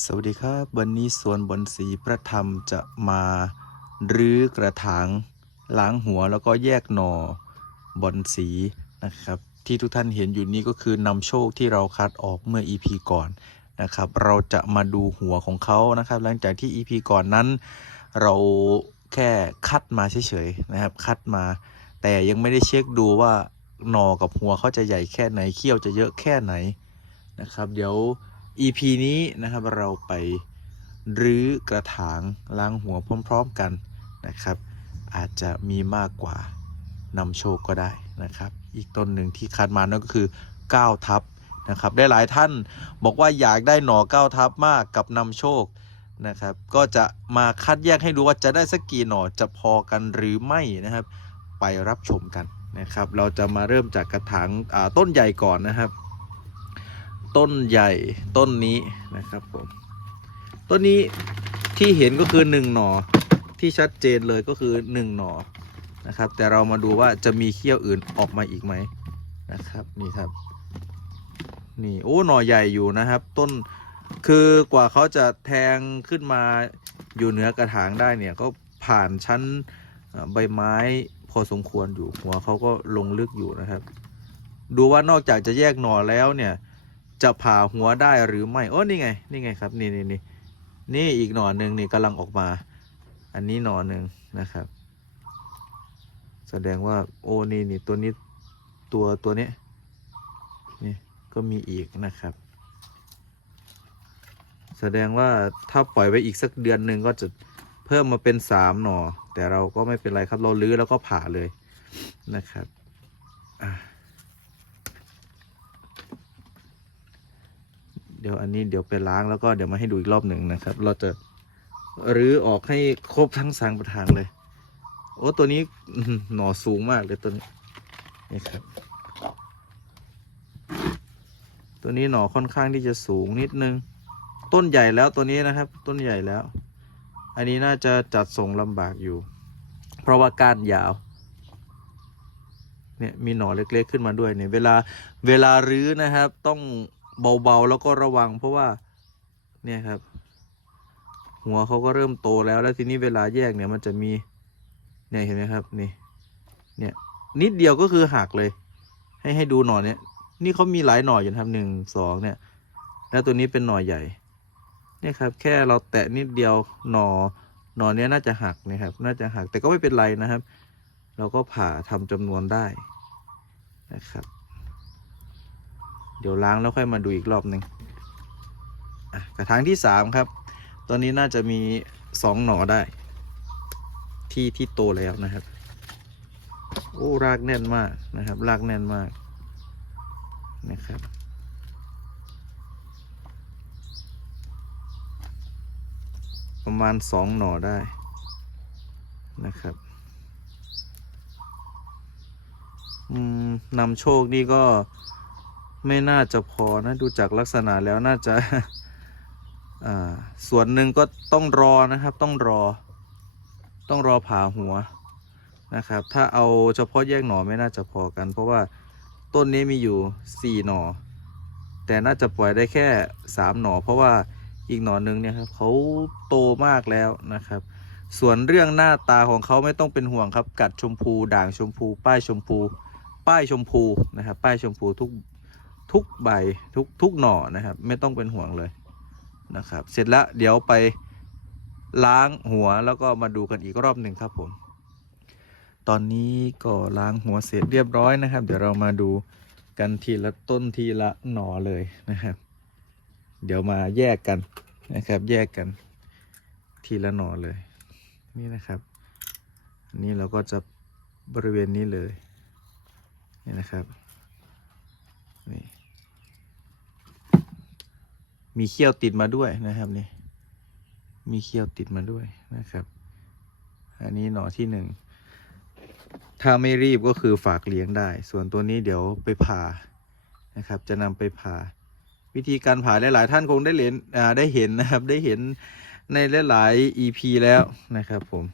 สวัสดีครับ วันนี้สวนบอนสีพระธรรมจะมารื้อกระถางล้างหัวแล้วก็แยกหน่อบอนสีนะครับ ที่ทุกท่านเห็นอยู่นี้ก็คือนำโชคที่เราคัดออกเมื่อ EP ก่อนนะครับ เราจะมาดูหัวของเขานะครับ หลังจากที่ EP ก่อนนั้น เราแค่คัดมาเฉยๆนะครับ คัดมา แต่ยังไม่ได้เช็คดูว่าหน่อกับหัวเขาจะใหญ่แค่ไหนเขี้ยวจะเยอะแค่ไหนนะครับ เดี๋ยว EP นี้นะครับเราไปรื้อกระถางล้างหัวพร้อมๆกันนะครับ อาจจะมีมากกว่านำโชคก็ได้นะครับ อีกต้นหนึ่งที่คัดมานั่นก็คือ9ทับนะครับได้หลายท่านบอกว่าอยากได้หน่อ9ทับมากกับนำโชคนะครับ ก็จะมาคัดแยกให้ดูว่าจะได้สักกี่หน่อจะพอกันหรือไม่นะครับ ไปรับชมกันนะครับ เราจะมาเริ่มจากกระถางต้นใหญ่ก่อนนะครับ ต้นใหญ่ต้นนี้นะครับผมต้นนี้ที่เห็นก็คือหนึ่งหน่อที่ชัดเจนเลยก็คือหนึ่งหน่อนะครับ แต่เรามาดูว่าจะมีเขี้ยวอื่นออกมาอีกไหมนะครับนี่ครับนี่โอ้หน่อใหญ่อยู่นะครับ ต้นคือกว่าเขาจะแทงขึ้นมาอยู่เหนือกระถางได้เนี่ยก็ผ่านชั้นใบไม้พอสมควรอยู่หัวเขาก็ลงลึกอยู่นะครับ ดูว่านอกจากจะแยกหน่อแล้วเนี่ย จะผ่าหัวได้หรือไม่โอ้นี่ไง นี่ไงครับ นี่นี่นี่นี่อีกหน่อหนึ่งนี่กำลังออกมา อันนี้หน่อหนึ่งนะครับ แสดงว่าโอ้นี่นี่ตัวนี้ตัวตัวนี้นี่ก็มีอีกนะครับ แสดงว่าถ้าปล่อยไว้อีกสักเดือนหนึ่งก็จะเพิ่มมาเป็นสามหน่อ แต่เราก็ไม่เป็นไรครับเราลื้อแล้วก็ผ่าเลยนะครับอะ เดี๋ยวอันนี้เดี๋ยวไปล้างแล้วก็เดี๋ยวมาให้ดูอีกรอบหนึ่งนะครับ เราจะรื้อออกให้ครบทั้งสางประทางเลย โอ้ตัวนี้อื้อหือหน่อสูงมากเลยตัวนี้นี่ครับ ตัวนี้หน่อค่อนข้างที่จะสูงนิดนึง ต้นใหญ่แล้วตัวนี้นะครับ ต้นใหญ่แล้ว อันนี้น่าจะจัดส่งลำบากอยู่ เพราะว่าก้านยาวเนี่ยมีหน่อเล็กๆขึ้นมาด้วยเนี่ยเวลาเวลารื้อนะครับต้อง เบาๆ แล้วก็ระวังเพราะว่า เนี่ยครับ หัวเขาก็เริ่มโตแล้ว แล้วทีนี้เวลาแยกเนี่ยมันจะมี เนี่ยเห็นไหมครับ นี่ เนี่ย นิดเดียวก็คือหักเลย ให้ให้ดูหน่อเนี่ย นี่เขามีหลายหน่ออยู่นะครับหนึ่งสองเนี่ย แล้วตัวนี้เป็นหน่อใหญ่ เนี่ยครับ แค่เราแตะนิดเดียวหน่อหน่อเนี้ยน่าจะหักนะครับ น่าจะหักแต่ก็ไม่เป็นไรนะครับ เราก็ผ่าทำจำนวนได้นะครับ เดี๋ยวล้างแล้วค่อยมาดูอีกรอบหนึ่งกระถางที่สามครับ ตอนนี้น่าจะมีสองหน่อได้ ที่ที่โตแล้วนะครับ โอ้รากแน่นมากนะครับ รากแน่นมากนะครับประมาณสองหน่อได้นะครับอืมนำโชคนี่ก็ ไม่น่าจะพอนะดูจากลักษณะแล้วน่าจะอ่าส่วนหนึ่งก็ต้องรอนะครับต้องรอ ต้องรอผ่าหัวนะครับ ถ้าเอาเฉพาะแยกหน่อไม่น่าจะพอกัน เพราะว่าต้นนี้มีอยู่สี่หน่อ แต่น่าจะปล่อยได้แค่สามหน่อ เพราะว่าอีกหน่อหนึ่งเนี่ยครับเขาโตมากแล้วนะครับ ส่วนเรื่องหน้าตาของเขาไม่ต้องเป็นห่วงครับ กัดชมพู ด่างชมพู ป้ายชมพู ป้ายชมพูนะครับ ป้ายชมพูทุก ทุกใบทุกทุกหน่อนะครับ ไม่ต้องเป็นห่วงเลยนะครับ เสร็จแล้วเดี๋ยวไปล้างหัวแล้วก็มาดูกันอีกรอบหนึ่งครับผม ตอนนี้ก็ล้างหัวเสร็จเรียบร้อยนะครับ เดี๋ยวเรามาดูกันทีละต้นทีละหน่อเลยนะครับ เดี๋ยวมาแยกกันนะครับ แยกกันทีละหน่อเลย นี่นะครับอันนี่เราก็จะบริเวณนี้เลยนี่นะครับนี่ มีเขี้ยวติดมาด้วยนะครับนี่มีเขี้ยวติดมาด้วยนะครับ อันนี้หน่อที่หนึ่งถ้าไม่รีบก็คือฝากเลี้ยงได้ ส่วนตัวนี้เดี๋ยวไปผ่านะครับ จะนำไปผ่า วิธีการผ่าหลาย ๆ ท่านคงได้เห็นได้เห็นนะครับ ได้เห็นในหลาย ๆ EP แล้วนะครับ ผม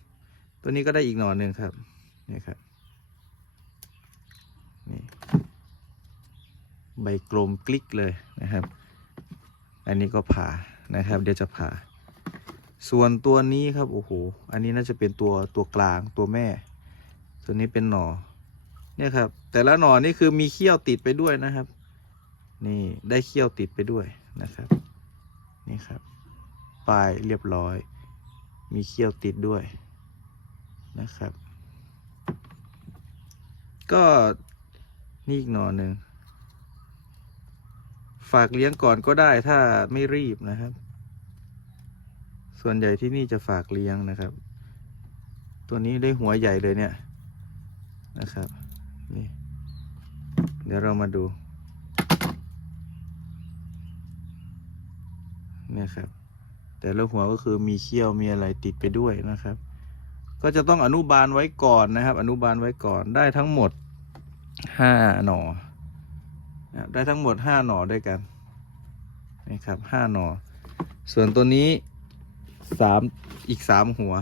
ตัวนี้ก็ได้อีกหน่อหนึ่งครับนี่ครับนี่ใบกลมกลิกเลยนะครับ อันนี้ก็ผ่านะครับ เดี๋ยวจะผ่า ส่วนตัวนี้ครับโอ้โหอันนี้น่าจะเป็นตัวตัวกลางตัวแม่ ตัวนี้เป็นหนอเนี่ยครับ แต่ละหนอนี่คือมีเขี้ยวติดไปด้วยนะครับ นี่ได้เขี้ยวติดไปด้วยนะครับ นี่ครับปลายเรียบร้อย มีเขี้ยวติดด้วยนะครับ ก็นี่อีกหนอหนึ่ง ฝากเลี้ยงก่อนก็ได้ถ้าไม่รีบนะครับ ส่วนใหญ่ที่นี่จะฝากเลี้ยงนะครับ ตัวนี้ได้หัวใหญ่เลยเนี่ยนะครับนี่เดี๋ยวเรามาดูเนี่ยครับ แต่ละหัวก็คือมีเขี้ยวมีอะไรติดไปด้วยนะครับ ก็จะต้องอนุบาลไว้ก่อนนะครับ อนุบาลไว้ก่อนได้ทั้งหมดห้าหน่อ ได้ทั้งหมดห้าหน่อด้วยกันนะครับห้าหน่อ ส่วนตัวนี้สามอีกสามหัว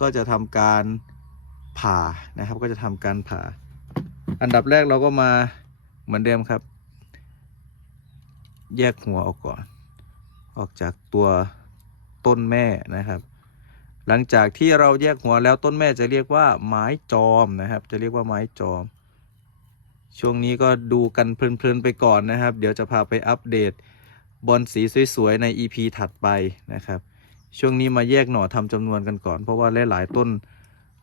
ก็จะทำการผ่านะครับ ก็จะทำการผ่า อันดับแรกเราก็มาเหมือนเดิมครับ แยกหัวออกก่อน ออกจากตัวต้นแม่นะครับ หลังจากที่เราแยกหัวแล้วต้นแม่จะเรียกว่าไม้จอมนะครับ จะเรียกว่าไม้จอม ช่วงนี้ก็ดูกันเพลินๆไปก่อนนะครับ เดี๋ยวจะพาไปอัปเดตบอลสีสวยๆ ใน EP ถัดไปนะครับ ช่วงนี้มาแยกหน่อทำจำนวนกันก่อน เพราะว่าหลายๆต้น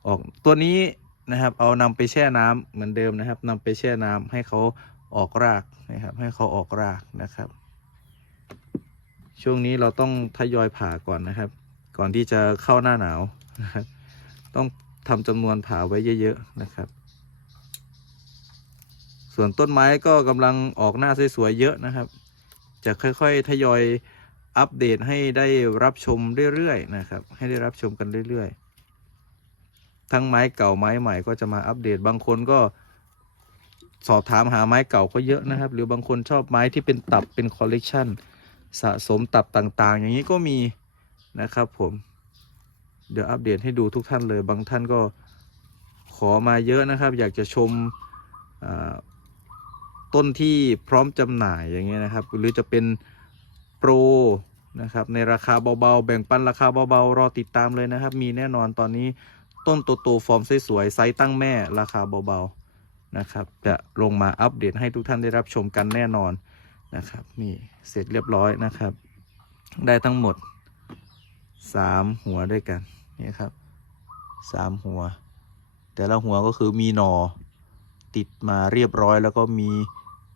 ออกตัวนี้นะครับ เอานำไปแช่น้ำเหมือนเดิมนะครับนำไปแช่น้ำให้เขาออกรากนะครับ ให้เขาออกรากนะครับ ช่วงนี้เราต้องทยอยผ่าก่อนนะครับ ก่อนที่จะเข้าหน้าหนาวนะครับต้องทำจำนวนผ่าไว้เยอะ ๆ นะครับ ส่วนต้นไม้ก็กำลังออกหน้าสวยๆเยอะนะครับ จะค่อยๆทยอยอัปเดตให้ได้รับชมเรื่อยๆนะครับ ให้ได้รับชมกันเรื่อยๆ ทั้งไม้เก่าไม้ใหม่ก็จะมาอัปเดตบางคนก็สอบถามหาไม้เก่าก็เยอะนะครับ หรือบางคนชอบไม้ที่เป็นตับเป็นคอลเลกชันสะสมตับต่างๆ อย่างนี้ก็มีนะครับผม เดี๋ยวอัปเดตให้ดูทุกท่านเลย บางท่านก็ขอมาเยอะนะครับ อยากจะชมอ่า ต้นที่พร้อมจำหน่ายอย่างเงี้ยนะครับ หรือจะเป็นโปรนะครับในราคาเบาๆ แบ่งปันราคาเบาๆ รอติดตามเลยนะครับ มีแน่นอนตอนนี้ต้นโตๆฟอร์มสวยๆไซส์ตั้งแม่ราคาเบาๆนะครับจะลงมาอัปเดตให้ทุกท่านได้รับชมกันแน่นอนนะครับนี่เสร็จเรียบร้อยนะครับ ได้ทั้งหมดสามหัวด้วยกันนี่ครับสามหัว แต่ละหัวก็คือมีหนอติดมาเรียบร้อยแล้วก็มี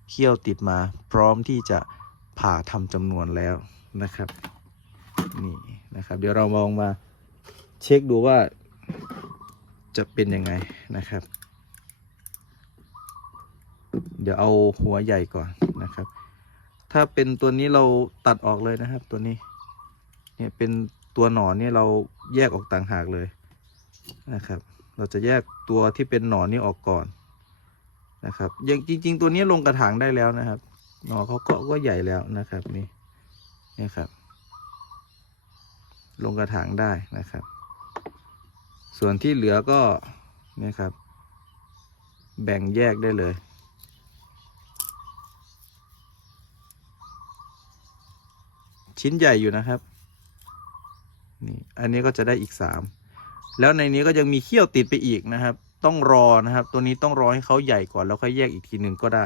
เขี้ยวติดมาพร้อมที่จะผ่าทำจำนวนแล้วนะครับนี่นะครับ เดี๋ยวเรามองมาเช็คดูว่าจะเป็นยังไงนะครับ เดี๋ยวเอาหัวใหญ่ก่อนนะครับ ถ้าเป็นตัวนี้เราตัดออกเลยนะครับ ตัวนี้เนี่ยเป็นตัวหนอนเนี่ยเราแยกออกต่างหากเลยนะครับ เราจะแยกตัวที่เป็นหนอนนี่ออกก่อน นะครับอย่างจริง ๆ ตัวนี้ลงกระถางได้แล้วนะครับหนอเขาก็ก็ใหญ่แล้วนะครับนี่นี่ครับ ลงกระถางได้นะครับ ส่วนที่เหลือก็นี่ครับ แบ่งแยกได้เลยชิ้นใหญ่อยู่นะครับ นี่ อันนี้ก็จะได้อีกสาม แล้วในนี้ก็ยังมีเขี้ยวติดไปอีกนะครับ ต้องรอนะครับ ตัวนี้ต้องรอให้เขาใหญ่ก่อนแล้วค่อยแยกอีกทีหนึ่งก็ได้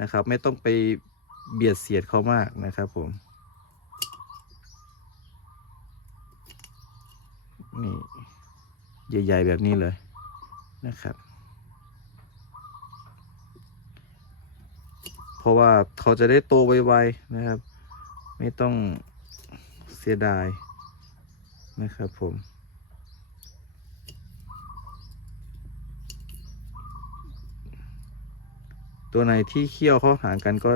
นะครับ ไม่ต้องไปเบียดเสียดเขามากนะครับผมนี่ใหญ่ๆแบบนี้เลยนะครับ เพราะว่าเขาจะได้โตไวๆนะครับ ไม่ต้องเสียดายนะครับผม ตัวไหนที่เคี้ยวเขาห่างกันก็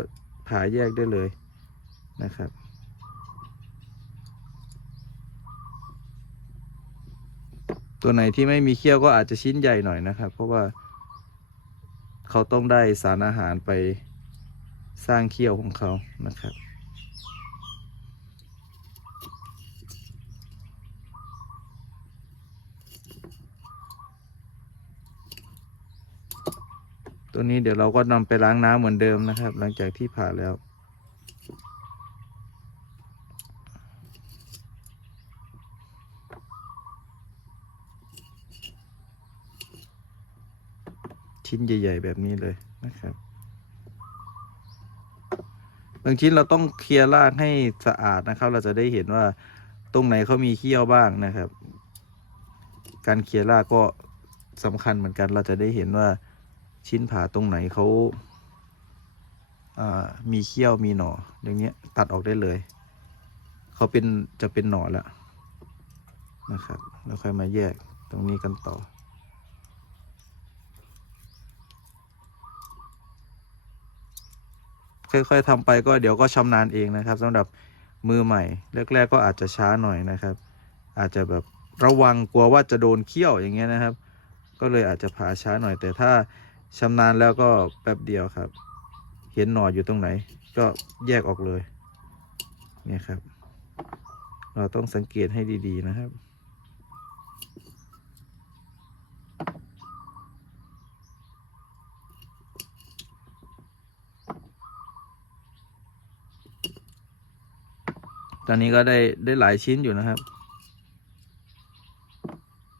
ผ่าแยกได้เลยนะครับ ตัวไหนที่ไม่มีเคี้ยวก็อาจจะชิ้นใหญ่หน่อยนะครับ เพราะว่าเขาต้องได้สารอาหารไปสร้างเคี้ยวของเขานะครับ ตัวนี้เดี๋ยวเราก็นำไปล้างน้ำเหมือนเดิมนะครับ หลังจากที่ผ่าแล้ว ชิ้นใหญ่ ๆ แบบนี้เลยนะครับบางชิ้นเราต้องเคลียร์รากให้สะอาดนะครับ เราจะได้เห็นว่าตรงไหนเขามีเขี้ยวบ้างนะครับ การเคลียร์รากก็สำคัญเหมือนกัน เราจะได้เห็นว่า ชิ้นผ่าตรงไหนเขาอ่ามีเขี้ยวมีหน่ออย่างเงี้ยตัดออกได้เลย เขาเป็นจะเป็นหน่อแล้วนะครับ แล้วค่อยมาแยกตรงนี้กันต่อ ค่อยๆทำไปก็เดี๋ยวก็ชำนาญเองนะครับสำหรับมือใหม่แรกๆก็อาจจะช้าหน่อยนะครับ อาจจะแบบระวังกลัวว่าจะโดนเขี้ยวอย่างเงี้ยนะครับ ก็เลยอาจจะผ่าช้าหน่อยแต่ถ้า ชำนาญแล้วก็แป๊บเดียวครับ เห็นหน่ออยู่ตรงไหน ก็แยกออกเลยเนี่ยครับ เราต้องสังเกตให้ดี ๆ นะครับตอนนี้ก็ได้ได้หลายชิ้นอยู่นะครับ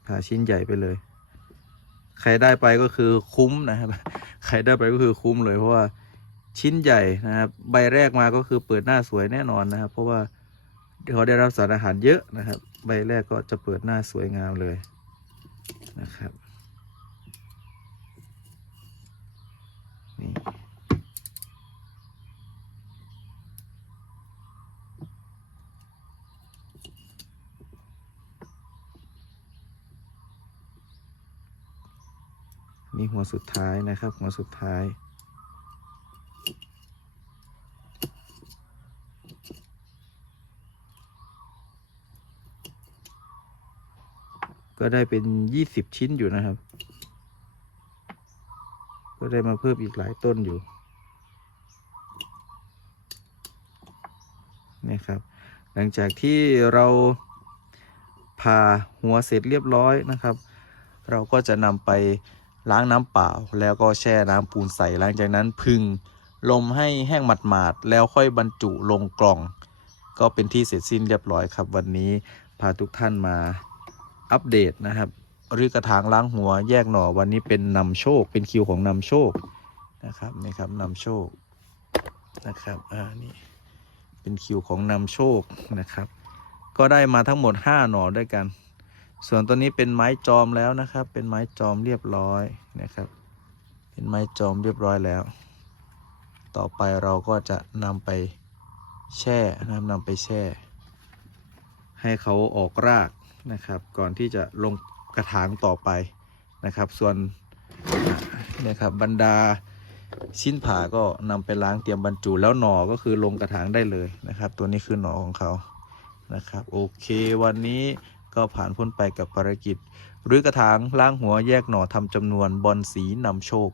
ผ่าชิ้นใหญ่ไปเลย ใครได้ไปก็คือคุ้มนะครับ ใครได้ไปก็คือคุ้มเลยเพราะว่าชิ้นใหญ่นะครับใบแรกมาก็คือเปิดหน้าสวยแน่นอนนะครับ เพราะว่าเขาได้รับสารอาหารเยอะนะครับ ใบแรกก็จะเปิดหน้าสวยงามเลยนะครับนี่ นี่หัวสุดท้ายนะครับ หัวสุดท้ายก็ได้เป็นยี่สิบชิ้นอยู่นะครับ ก็ได้มาเพิ่มอีกหลายต้นอยู่ นี่ครับ หลังจากที่เราผ่าหัวเสร็จเรียบร้อยนะครับ เราก็จะนำไป ล้างน้ำเปล่า แล้วก็แช่น้ำปูนใสหลังจากนั้นพึงลมให้แห้งหมาดๆแล้วค่อยบรรจุลงกล่อง ก็เป็นที่เสร็จสิ้นเรียบร้อยครับ วันนี้พาทุกท่านมาอัปเดตนะครับรือกระถางล้างหัวแยกหน่อวันนี้เป็นนำโชค เป็นคิวของนำโชคนะครับนี่ครับนำโชคนะครับอ่านี่เป็นคิวของนำโชคนะครับ ก็ได้มาทั้งหมด 5 หน่อด้วยกัน ส่วนตัวนี้เป็นไม้จอมแล้วนะครับ เป็นไม้จอมเรียบร้อยนะครับ เป็นไม้จอมเรียบร้อยแล้ว ต่อไปเราก็จะนำไปแช่นะครับนำไปแช่ ให้เขาออกรากนะครับ ก่อนที่จะลงกระถางต่อไปนะครับ ส่วนนี่ครับบรรดาชิ้นผ่าก็นำไปล้างเตรียมบรรจุแล้วหน่อก็คือลงกระถางได้เลยนะครับ ตัวนี้คือหน่อของเขานะครับ โอเค วันนี้ ก็ผ่านพ้นไปกับภารกิจรื้อกระถางล้างหัวแยกหน่อทำจำนวนบอลสีนำโชค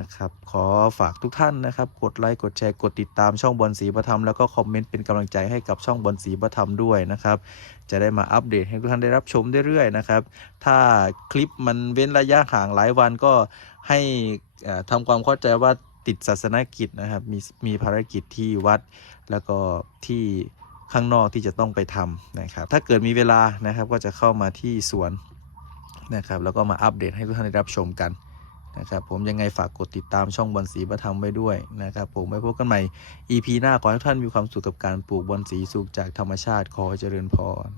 นะครับขอฝากทุกท่านนะครับ กดไลค์กดแชร์กดติดตามช่องบอลสีประธรรมแล้วก็คอมเมนต์เป็นกำลังใจให้กับช่องบอลสีประธรรมด้วยนะครับ จะได้มาอัปเดตให้ทุกท่านได้รับชมเรื่อยๆนะครับ ถ้าคลิปมันเว้นระยะห่างหลายวันก็ให้เอ่อทำความเข้าใจว่าติดศาสนกิจนะครับ มีมีภารกิจที่วัดแล้วก็ที่ ข้างนอกที่จะต้องไปทำนะครับ ถ้าเกิดมีเวลานะครับก็จะเข้ามาที่สวนนะครับ แล้วก็มาอัปเดตให้ทุกท่านได้รับชมกันนะครับ ผมยังไงฝากกดติดตามช่องบอลสีประทำไว้ด้วยนะครับ ผมไว้พบกันใหม่ EP หน้าขอให้ทุกท่านมีความสุขกับการปลูกบอลสีสุขจากธรรมชาติขอเจริญพร